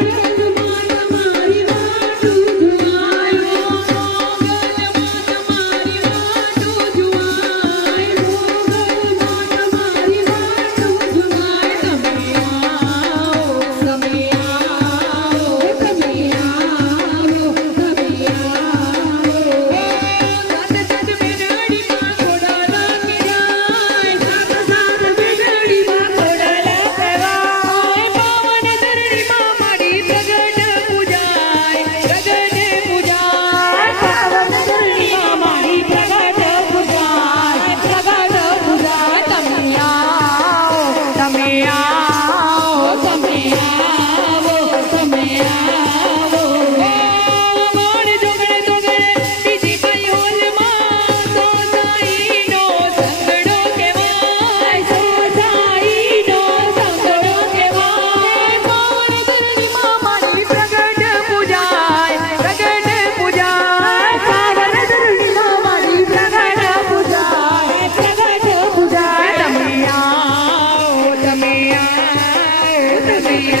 you. to you.